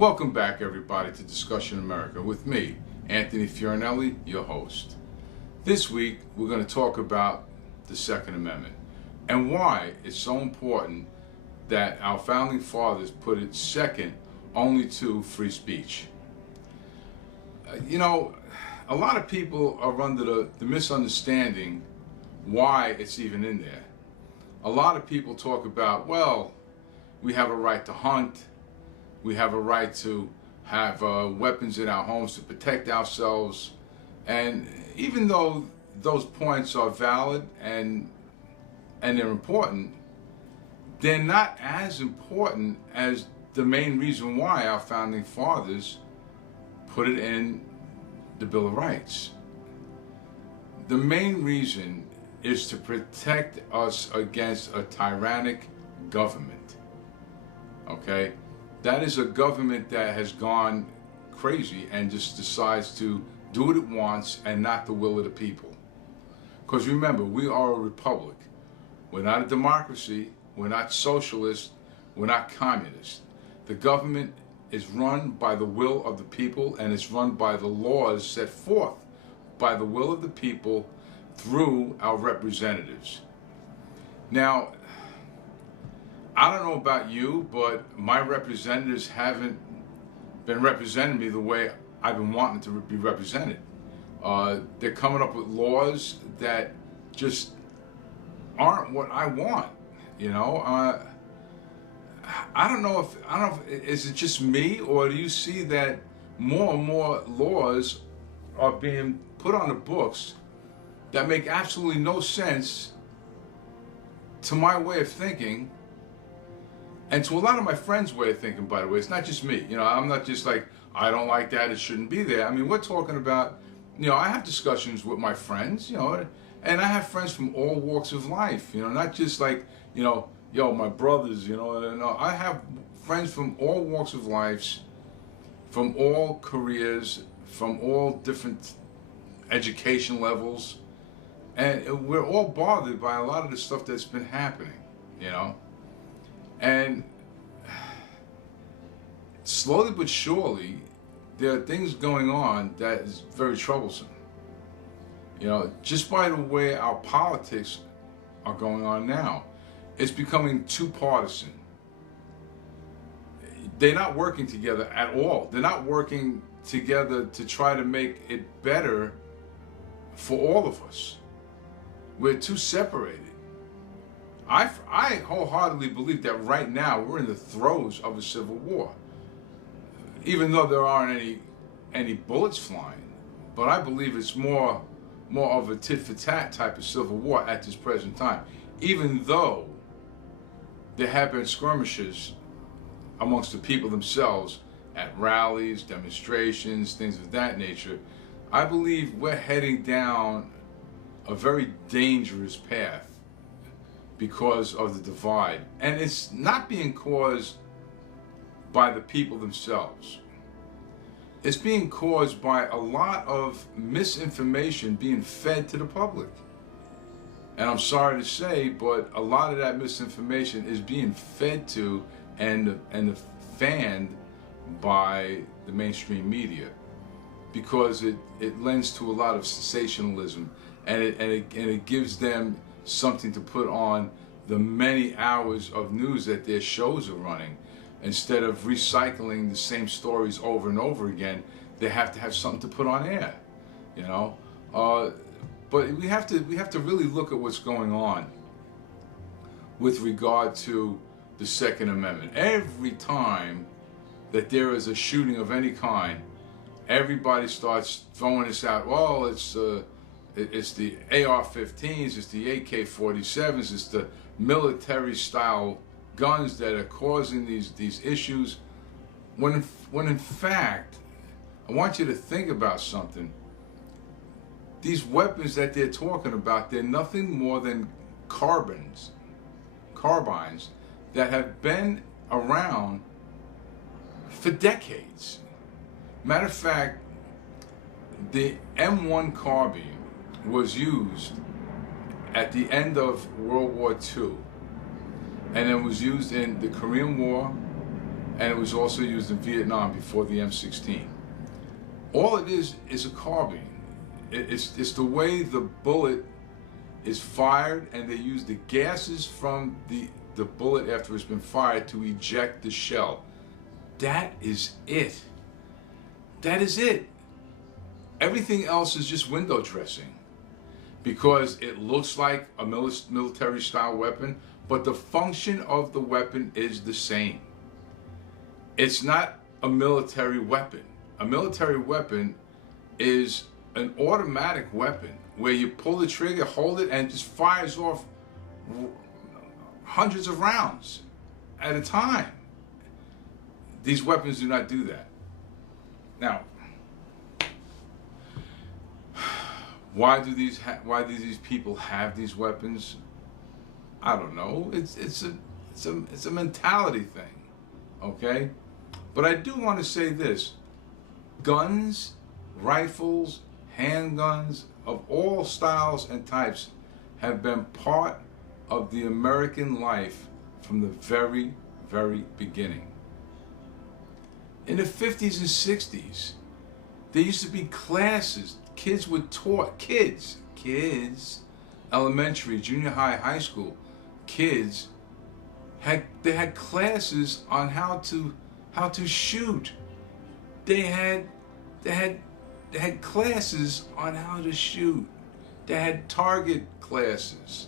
Welcome back, everybody, to Discussion America with me, Anthony Fiorinelli, your host. This week, we're going to talk about the Second Amendment and why it's so important that our founding fathers put it second only to free speech. A lot of people are under the misunderstanding why it's even in there. A lot of people talk about, well, we have a right to hunt. We have a right to have weapons in our homes to protect ourselves. And even though those points are valid and they're important, they're not as important as the main reason why our founding fathers put it in the Bill of Rights. The main reason is to protect us against a tyrannic government. Okay? That is a government that has gone crazy and just decides to do what it wants and not the will of the people. Because remember, we are a republic. We're not a democracy. We're not socialist. We're not communist. The government is run by the will of the people, and it's run by the laws set forth by the will of the people through our representatives. Now, I don't know about you, but my representatives haven't been representing me the way I've been wanting to be represented. They're coming up with laws that just aren't what I want. I don't know if is it just me, or do you see that more and more laws are being put on the books that make absolutely no sense to my way of thinking. And to a lot of my friends' way of thinking, by the way. It's not just me. I'm not just like, I don't like that, it shouldn't be there. I mean, we're talking about, I have discussions with my friends, and I have friends from all walks of life, not just like, my brothers, No, I have friends from all walks of life, from all careers, from all different education levels. And we're all bothered by a lot of the stuff that's been happening, And slowly but surely, there are things going on that is very troublesome. Just by the way our politics are going on now, it's becoming too partisan. They're not working together at all. They're not working together to try to make it better for all of us. We're too separated. I wholeheartedly believe that right now we're in the throes of a civil war. Even though there aren't any bullets flying, but I believe it's more of a tit-for-tat type of civil war at this present time. Even though there have been skirmishes amongst the people themselves at rallies, demonstrations, things of that nature, I believe we're heading down a very dangerous path because of the divide. And it's not being caused by the people themselves. It's being caused by a lot of misinformation being fed to the public. And I'm sorry to say, but a lot of that misinformation is being fed to and fanned by the mainstream media, because it lends to a lot of sensationalism, and it gives them something to put on the many hours of news that their shows are running. Instead of recycling the same stories over and over again, they have to have something to put on air, But we have to really look at what's going on with regard to the Second Amendment. Every time that there is a shooting of any kind, everybody starts throwing this out. Well, it's the AR-15s, it's the AK-47s, it's the military-style guns that are causing these issues. When in fact, I want you to think about something. These weapons that they're talking about, they're nothing more than carbines that have been around for decades. Matter of fact, the M1 carbine was used at the end of World War II, and it was used in the Korean War, and it was also used in Vietnam before the M16. All it is a carbine. It's the way the bullet is fired, and they use the gases from the bullet after it's been fired to eject the shell. That is it. That is it. Everything else is just window dressing, because it looks like a military style weapon, but the function of the weapon is the same. It's not a military weapon. A military weapon is an automatic weapon where you pull the trigger, hold it, and it just fires off hundreds of rounds at a time. These weapons do not do that. Now, why do these people have these weapons? I don't know. It's a mentality thing, okay? But I do want to say this: guns, rifles, handguns of all styles and types have been part of the American life from the very, very beginning. In the 50s and 60s, there used to be classes. Kids were taught, kids, elementary, junior high, high school, kids had classes on how to shoot. They had classes on how to shoot. They had target classes.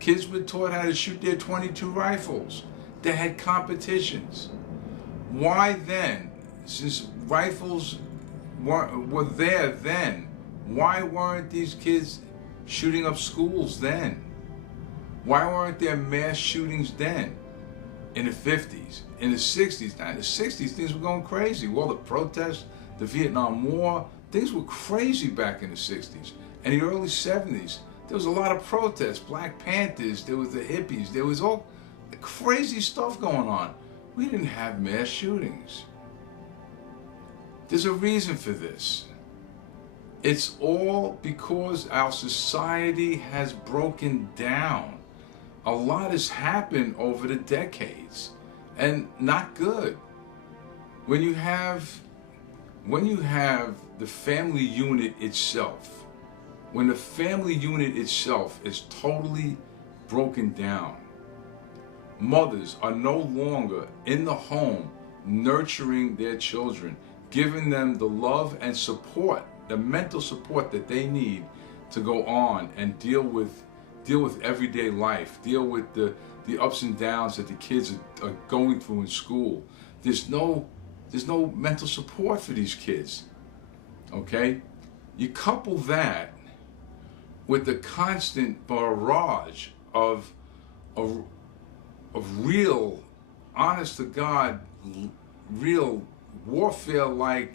Kids were taught how to shoot their .22 rifles. They had competitions. Why then, since rifles were there then, why weren't these kids shooting up schools then? Why weren't there mass shootings then? In the 50s, in the 60s. Now in the 60s, things were going crazy. Well, the protests, the Vietnam War, things were crazy back in the 60s. And the early 70s, there was a lot of protests. Black Panthers, there was the hippies, there was all crazy stuff going on. We didn't have mass shootings. There's a reason for this. It's all because our society has broken down. A lot has happened over the decades, and not good. When you have the family unit itself, when the family unit itself is totally broken down, mothers are no longer in the home nurturing their children, giving them the love and support, the mental support that they need to go on and deal with everyday life, deal with the ups and downs that the kids are going through in school. There's no mental support for these kids. Okay? You couple that with the constant barrage of real, honest to God, real warfare-like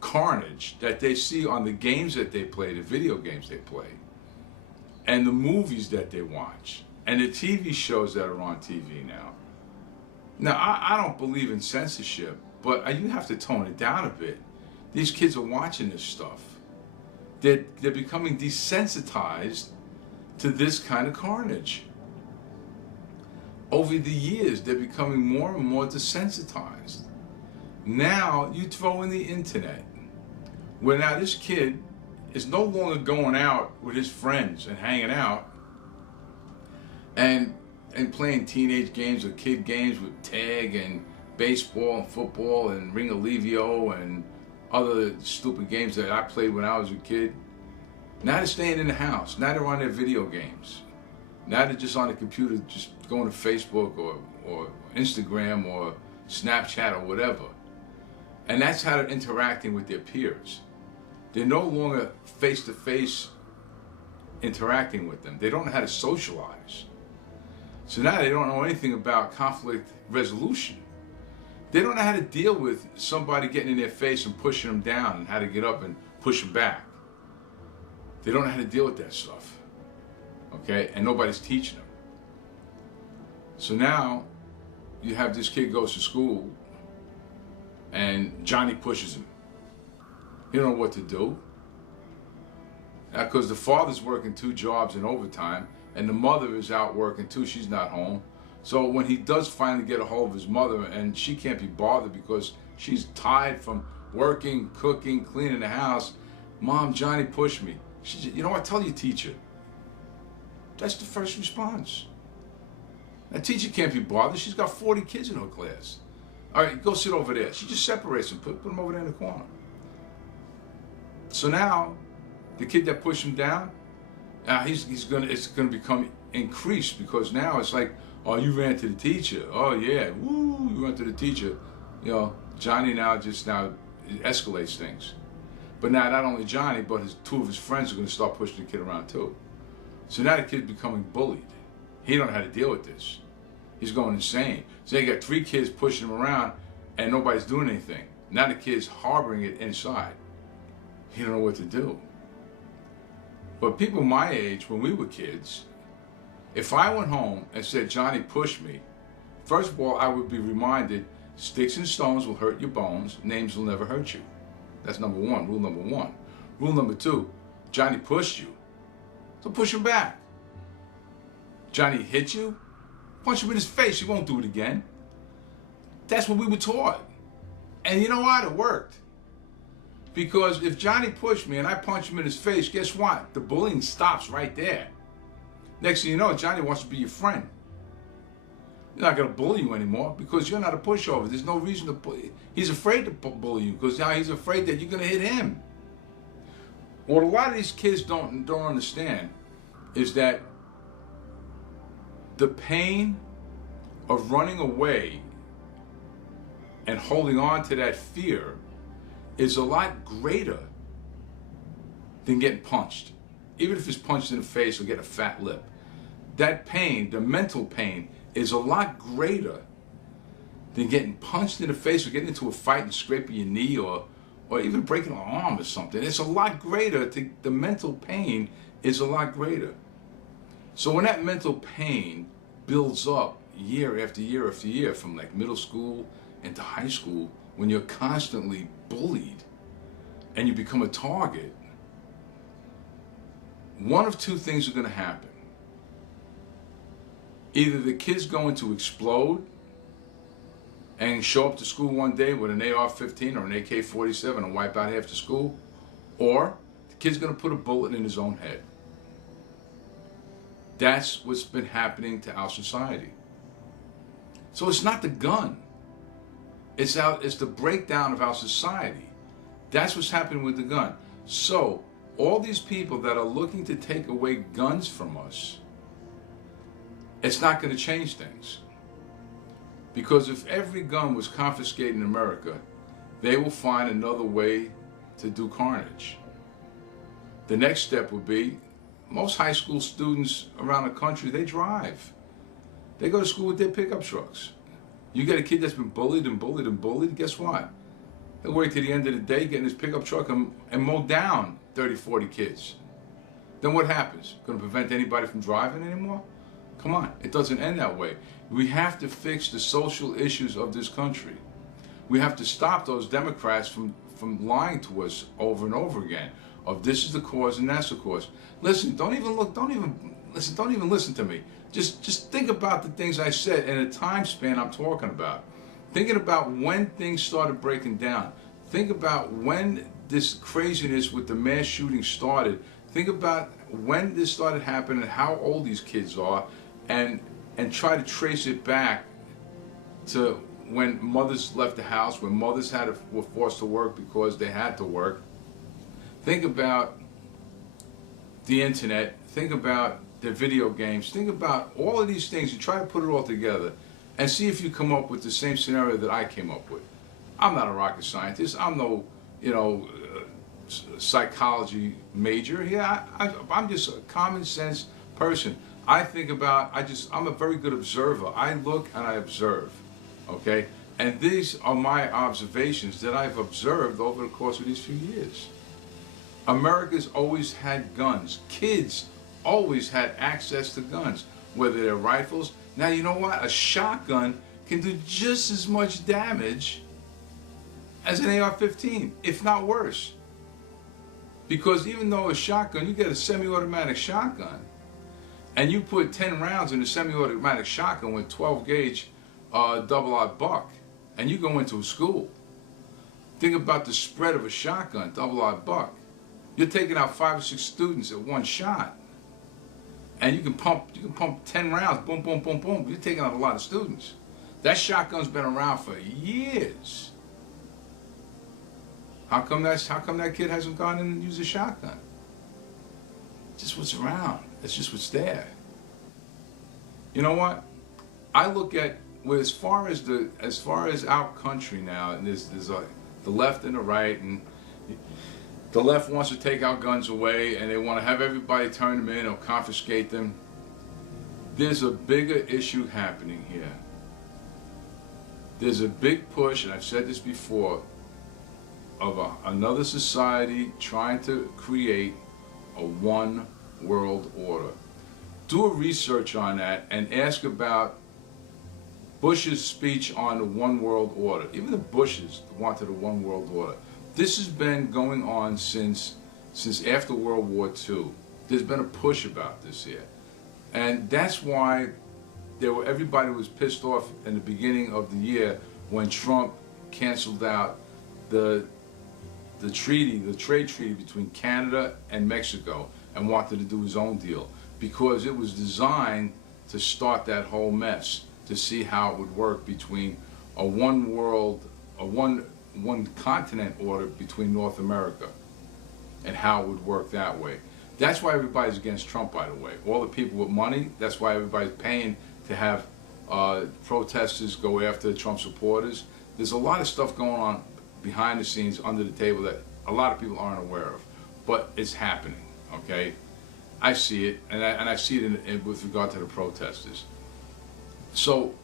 carnage that they see on the games that they play, the video games they play, and the movies that they watch, and the TV shows that are on TV now. Now, I don't believe in censorship, but you have to tone it down a bit. These kids are watching this stuff. They're becoming desensitized to this kind of carnage. Over the years, they're becoming more and more desensitized. Now, you throw in the internet, where now this kid is no longer going out with his friends and hanging out and playing teenage games or kid games with tag and baseball and football and Ring Alivio and other stupid games that I played when I was a kid. Now they're staying in the house. Now they're on their video games. Now they're just on the computer, just going to Facebook or Instagram or Snapchat or whatever. And that's how they're interacting with their peers. They're no longer face-to-face interacting with them. They don't know how to socialize. So now they don't know anything about conflict resolution. They don't know how to deal with somebody getting in their face and pushing them down, and how to get up and push them back. They don't know how to deal with that stuff. Okay? And nobody's teaching them. So now you have this kid goes to school and Johnny pushes him. He don't know what to do. Because the father's working 2 jobs in overtime, and the mother is out working too. She's not home. So when he does finally get a hold of his mother, and she can't be bothered because she's tired from working, cooking, cleaning the house, Mom, Johnny pushed me. She said, you know what, tell your teacher. That's the first response. That teacher can't be bothered. She's got 40 kids in her class. All right, go sit over there. She just separates them, put them over there in the corner. So now, the kid that pushed him down, it's gonna become increased, because now it's like, oh, you ran to the teacher. Oh yeah, woo, you went to the teacher. You know, Johnny now escalates things. But now not only Johnny, but two of his friends are going to start pushing the kid around too. So now the kid's becoming bullied. He don't know how to deal with this. He's going insane. So they got 3 kids pushing him around, and nobody's doing anything. Now the kid's harboring it inside. He don't know what to do. But people my age, when we were kids, if I went home and said, Johnny pushed me, first of all, I would be reminded, sticks and stones will hurt your bones, names will never hurt you. That's number 1, rule number 1. Rule number 2, Johnny pushed you, so push him back. Johnny hit you, punch him in his face, he won't do it again. That's what we were taught. And you know what? It worked. Because if Johnny pushed me and I punch him in his face, guess what? The bullying stops right there. Next thing you know, Johnny wants to be your friend. He's not going to bully you anymore because you're not a pushover. There's no reason to bully. He's afraid to bully you because now he's afraid that you're going to hit him. What a lot of these kids don't understand is that the pain of running away and holding on to that fear is a lot greater than getting punched. Even if it's punched in the face or get a fat lip. That pain, the mental pain, is a lot greater than getting punched in the face or getting into a fight and scraping your knee or even breaking an arm or something. It's a lot greater. The mental pain is a lot greater. So when that mental pain builds up year after year after year, from like middle school into high school, when you're constantly bullied and you become a target, one of 2 things are going to happen. Either the kid's going to explode and show up to school one day with an AR-15 or an AK-47 and wipe out half the school, or the kid's going to put a bullet in his own head. That's what's been happening to our society. So it's not the gun. It's the breakdown of our society. That's what's happening with the gun. So all these people that are looking to take away guns from us, it's not going to change things. Because if every gun was confiscated in America, they will find another way to do carnage. The next step would be, most high school students around the country, they drive. They go to school with their pickup trucks. You get a kid that's been bullied and bullied and bullied, guess what? He'll wait till the end of the day, get in his pickup truck and mow down 30, 40 kids. Then what happens? Going to prevent anybody from driving anymore? Come on, it doesn't end that way. We have to fix the social issues of this country. We have to stop those Democrats from lying to us over and over again. Of this is the cause and that's the cause. Listen, don't even listen to me. Just think about the things I said in a time span I'm talking about. Thinking about when things started breaking down. Think about when this craziness with the mass shooting started. Think about when this started happening, how old these kids are, and try to trace it back to when mothers left the house, when mothers were forced to work because they had to work. Think about the internet. Think about the video games. Think about all of these things and try to put it all together and see if you come up with the same scenario that I came up with. I'm not a rocket scientist. I'm no, psychology major. Yeah, I'm just a common sense person. I think about, I'm a very good observer. I look and I observe, okay? And these are my observations that I've observed over the course of these few years. America's always had guns. Kids always had access to guns, whether they're rifles. Now, you know what? A shotgun can do just as much damage as an AR-15, if not worse. Because even though a shotgun, you get a semi-automatic shotgun, and you put 10 rounds in a semi-automatic shotgun with 12 gauge double-aught buck, and you go into a school. Think about the spread of a shotgun, double-aught buck. You're taking out 5 or 6 students at one shot, and you can pump 10 rounds, boom, boom, boom, boom. You're taking out a lot of students. That shotgun's been around for years. How come that kid hasn't gone in and used a shotgun? It's just what's around. It's just what's there. You know what? I look at, well, as far as our country now, and there's the left and the right, and the left wants to take our guns away, and they want to have everybody turn them in or confiscate them. There's a bigger issue happening here. There's a big push, and I've said this before, of another society trying to create a one world order. Do a research on that and ask about Bush's speech on the one world order. Even the Bushes wanted a one world order. This has been going on since after World War II. There's been a push about this here. And that's why everybody was pissed off in the beginning of the year when Trump canceled out the trade treaty between Canada and Mexico and wanted to do his own deal, because it was designed to start that whole mess, to see how it would work between a one world, one continent order between North America, and how it would work that way. That's why everybody's against Trump, by the way. All the people with money, that's why everybody's paying to have protesters go after Trump supporters. There's a lot of stuff going on behind the scenes, under the table, that a lot of people aren't aware of, but it's happening. Okay, I see it, and I see it with regard to the protesters. So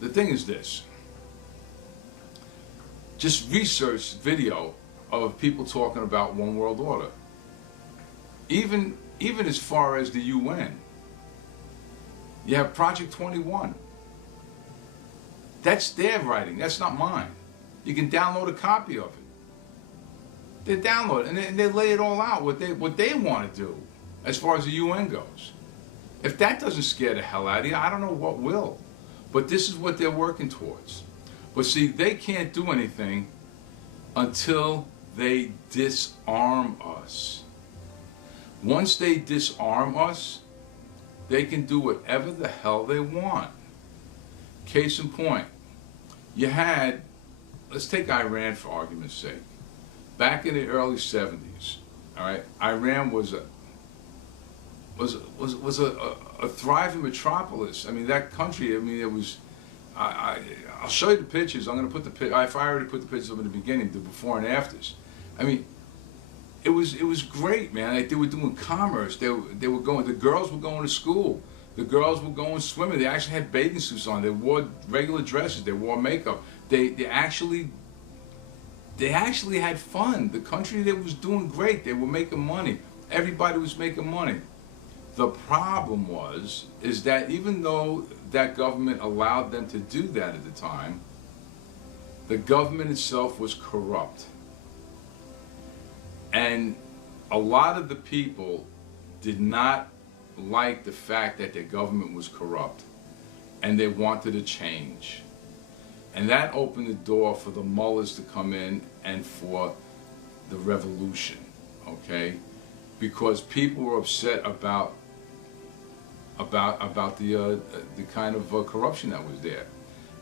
the thing is this: just research video of people talking about one world order. Even as far as the UN, you have Project 21. That's their writing. That's not mine. You can download a copy of it. They download it, and they lay it all out, what they want to do as far as the UN goes. If that doesn't scare the hell out of you, I don't know what will. But this is what they're working towards. But see, they can't do anything until they disarm us. Once they disarm us, they can do whatever the hell they want. Case in point, you had, let's take Iran for argument's sake. Back in the early 70s, all right, Iran was a thriving metropolis. I mean, that country, I mean, it was, I'll show you the pictures. I'm going to put the, I already put the pictures up in the beginning, the before and afters. I mean, it was great, man. Like, they were doing commerce. They were going, the girls were going to school. The girls were going swimming. They actually had bathing suits on. They wore regular dresses. They wore makeup. They actually had fun. The country, that was doing great. They were making money. Everybody was making money. The problem is that even though that government allowed them to do that at the time, the government itself was corrupt. And a lot of the people did not like the fact that their government was corrupt, and they wanted a change. And that opened the door for the mullahs to come in and for the revolution, okay? Because people were upset about the kind of corruption that was there.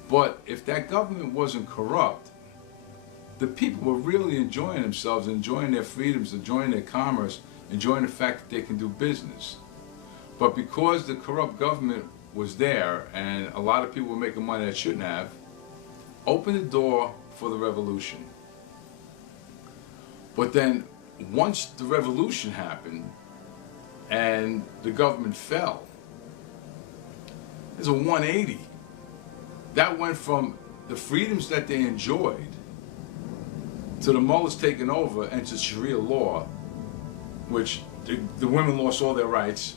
But if that government wasn't corrupt, the people were really enjoying themselves, enjoying their freedoms, enjoying their commerce, enjoying the fact that they can do business. But because the corrupt government was there, and a lot of people were making money that shouldn't have, opened the door for the revolution. But then, once the revolution happened and the government fell, there's a 180. That went from the freedoms that they enjoyed to the mullahs taking over, and to Sharia law, which the women lost all their rights.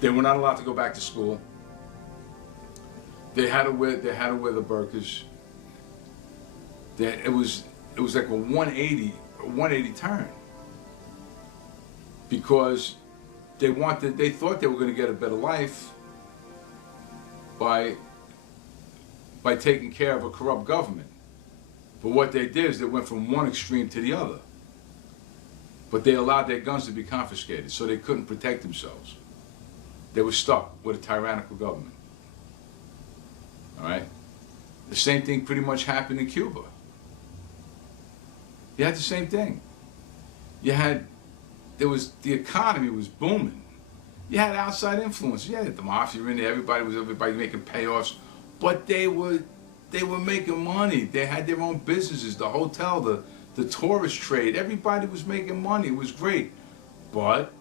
They were not allowed to go back to school. They had to wear the burqas. It was like a 180 turn, because they thought they were going to get a better life by taking care of a corrupt government. But what they did is they went from one extreme to the other. But they allowed their guns to be confiscated, so they couldn't protect themselves. They were stuck with a tyrannical government. All right? The same thing pretty much happened in Cuba. You had the same thing. The economy was booming. You had outside influence. You had the mafia in there. Everybody making payoffs, but they were making money. They had their own businesses, the hotel, the tourist trade. Everybody was making money. It was great, but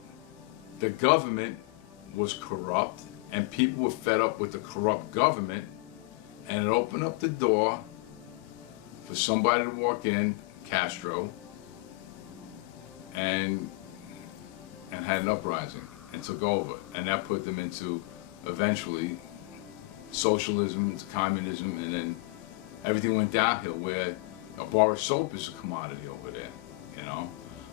the government was corrupt, and people were fed up with the corrupt government, and it opened up the door for somebody to walk in, Castro, and had an uprising and took over, and that put them into eventually socialism, into communism, and then everything went downhill. Where a bar of soap is a commodity over there, you know.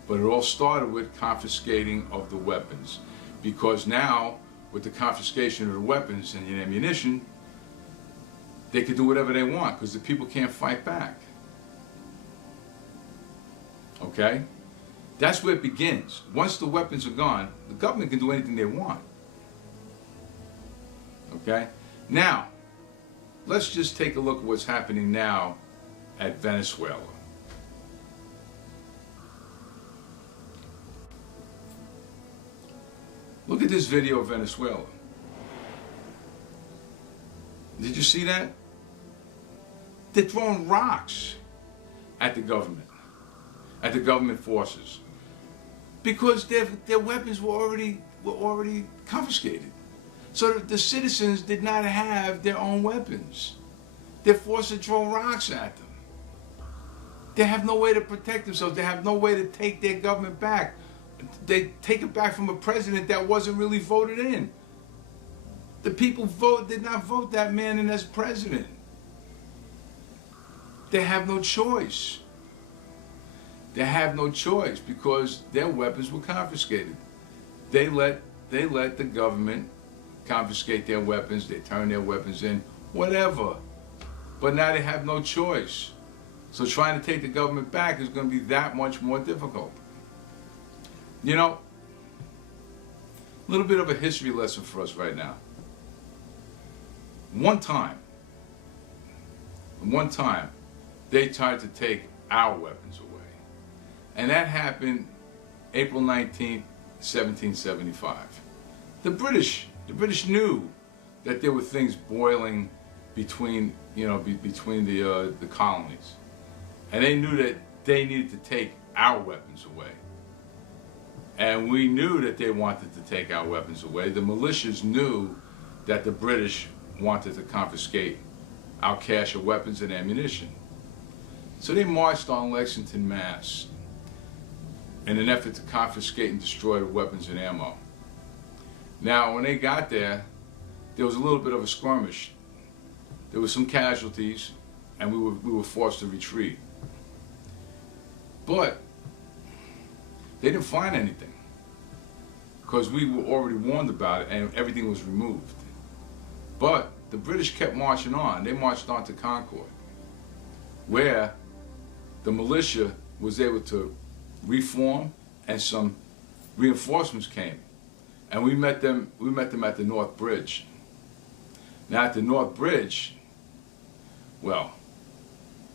But it all started with confiscating of the weapons, because now with the confiscation of the weapons and the ammunition, they could do whatever they want because the people can't fight back. Okay? That's where it begins. Once the weapons are gone, the government can do anything they want. Okay? Now, let's just take a look at what's happening now at Venezuela. Look at this video of Venezuela. Did you see that? They're throwing rocks at the government forces, because their weapons were already confiscated. So the citizens did not have their own weapons. They're forced to throw rocks at them. They have no way to protect themselves. They have no way to take their government back. They take it back from a president that wasn't really voted in. The people did not vote that man in as president. They have no choice. They have no choice because their weapons were confiscated. They let the government confiscate their weapons. They turn their weapons in, whatever. But now they have no choice. So trying to take the government back is going to be that much more difficult. You know, a little bit of a history lesson for us right now. One time, they tried to take our weapons away. And that happened April 19th, 1775. The British knew that there were things boiling between the colonies. And they knew that they needed to take our weapons away. And we knew that they wanted to take our weapons away. The militias knew that the British wanted to confiscate our cache of weapons and ammunition. So they marched on Lexington, Mass, in an effort to confiscate and destroy the weapons and ammo. Now, when they got there was a little bit of a skirmish. There were some casualties, and we were forced to retreat. But they didn't find anything, because we were already warned about it and everything was removed. But the British kept marching on. They marched on to Concord, where the militia was able to reform and some reinforcements came. And we met them at the North Bridge. Now at the North Bridge, well,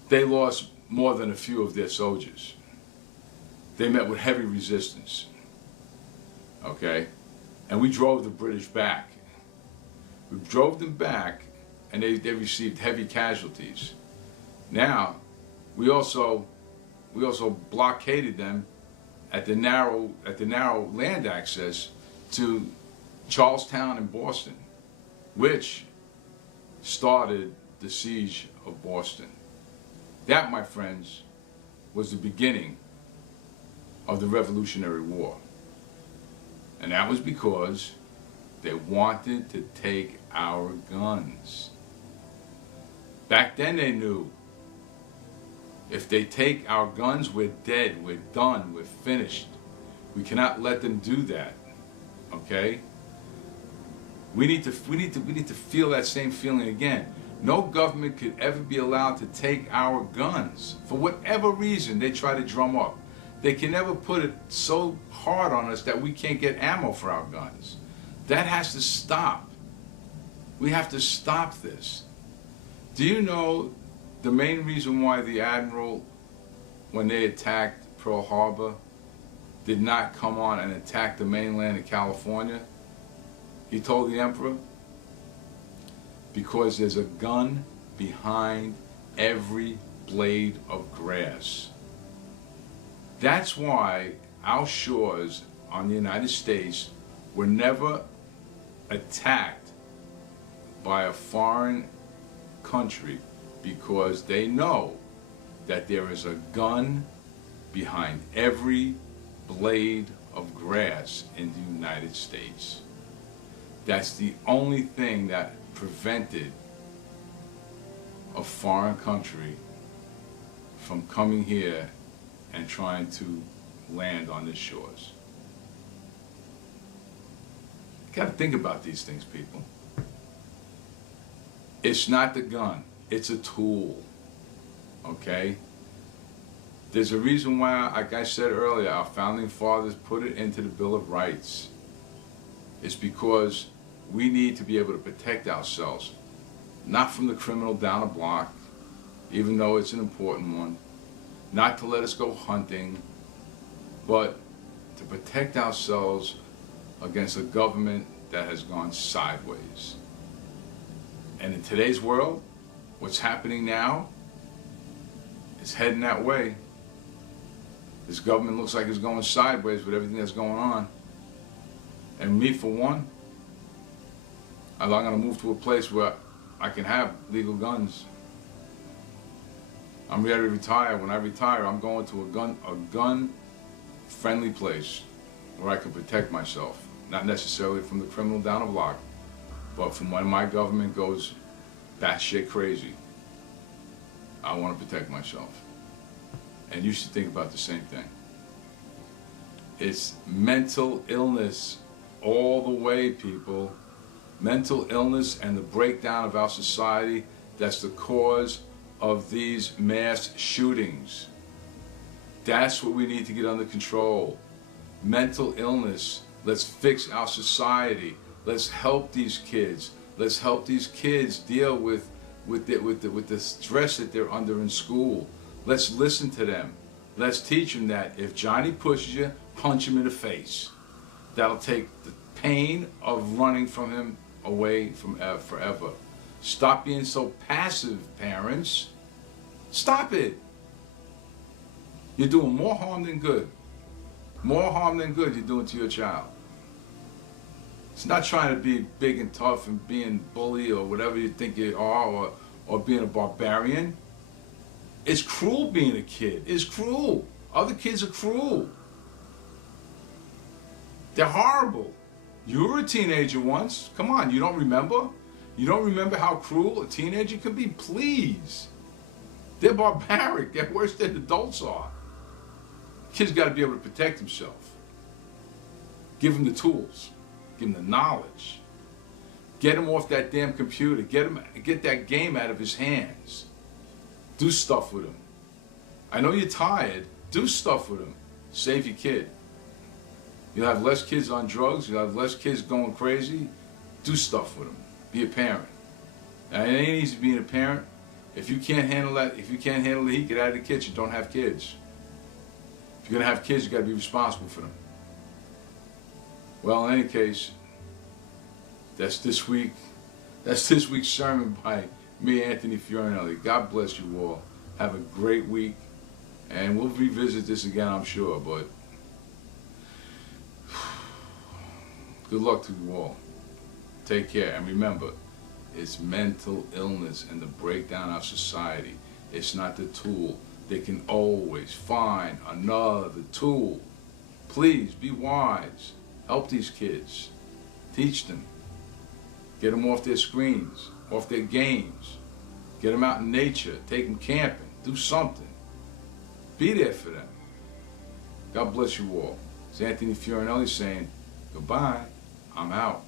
they lost more than a few of their soldiers. They met with heavy resistance, okay? And we drove the British back. We drove them back, and they received heavy casualties. Now, we also blockaded them at the narrow land access to Charlestown and Boston, which started the siege of Boston. That, my friends, was the beginning of the Revolutionary War. And that was because they wanted to take our guns. Back then they knew, if they take our guns, we're dead, we're done, we're finished. We cannot let them do that. Okay? We need to feel that same feeling again. No government could ever be allowed to take our guns for whatever reason they try to drum up. They can never put it so hard on us that we can't get ammo for our guns. That has to stop. We have to stop this. Do you know the main reason why the Admiral, when they attacked Pearl Harbor, did not come on and attack the mainland of California? He told the Emperor, because there's a gun behind every blade of grass. That's why our shores on the United States were never attacked by a foreign country, because they know that there is a gun behind every blade of grass in the United States. That's the only thing that prevented a foreign country from coming here and trying to land on this shores. You gotta think about these things, people. It's not the gun, it's a tool, okay? There's a reason why, like I said earlier, our founding fathers put it into the Bill of Rights. It's because we need to be able to protect ourselves, not from the criminal down the block, even though it's an important one, not to let us go hunting, but to protect ourselves against a government that has gone sideways. And in today's world, what's happening now is heading that way. This government looks like it's going sideways with everything that's going on. And me, for one, I'm going to move to a place where I can have legal guns. I'm ready to retire. When I retire, I'm going to a gun-friendly place where I can protect myself. Not necessarily from the criminal down the block, but from when my government goes batshit crazy. I want to protect myself. And you should think about the same thing. It's mental illness all the way, people. Mental illness and the breakdown of our society, that's the cause of these mass shootings. That's what we need to get under control. Mental illness. Let's fix our society. Let's help these kids. Let's help these kids deal with the stress that they're under in school. Let's listen to them. Let's teach them that if Johnny pushes you, punch him in the face. That'll take the pain of running from him away from forever. Stop being so passive, parents. Stop it. You're doing more harm than good. More harm than good you're doing to your child. It's not trying to be big and tough and being bully or whatever you think you are, or being a barbarian. It's cruel being a kid. It's cruel. Other kids are cruel. They're horrible. You were a teenager once. Come on, you don't remember? You don't remember how cruel a teenager can be? Please. They're barbaric. They're worse than adults are. Kids got to be able to protect themselves. Give them the tools. Give them the knowledge. Get him off that damn computer. Get that game out of his hands. Do stuff with him. I know you're tired. Do stuff with him. Save your kid. You'll have less kids on drugs. You'll have less kids going crazy. Do stuff with them. Be a parent. Now, it ain't easy being a parent. If you can't handle that, if you can't handle the heat, get out of the kitchen. Don't have kids. If you're going to have kids, you got to be responsible for them. Well, in any case, that's this week. That's this week's sermon by me, Anthony Fiorinelli. God bless you all. Have a great week. And we'll revisit this again, I'm sure. But good luck to you all. Take care. And remember, it's mental illness and the breakdown of society. It's not the tool. They can always find another tool. Please be wise. Help these kids. Teach them. Get them off their screens, off their games. Get them out in nature. Take them camping. Do something. Be there for them. God bless you all. It's Anthony Fiorinelli saying goodbye. I'm out.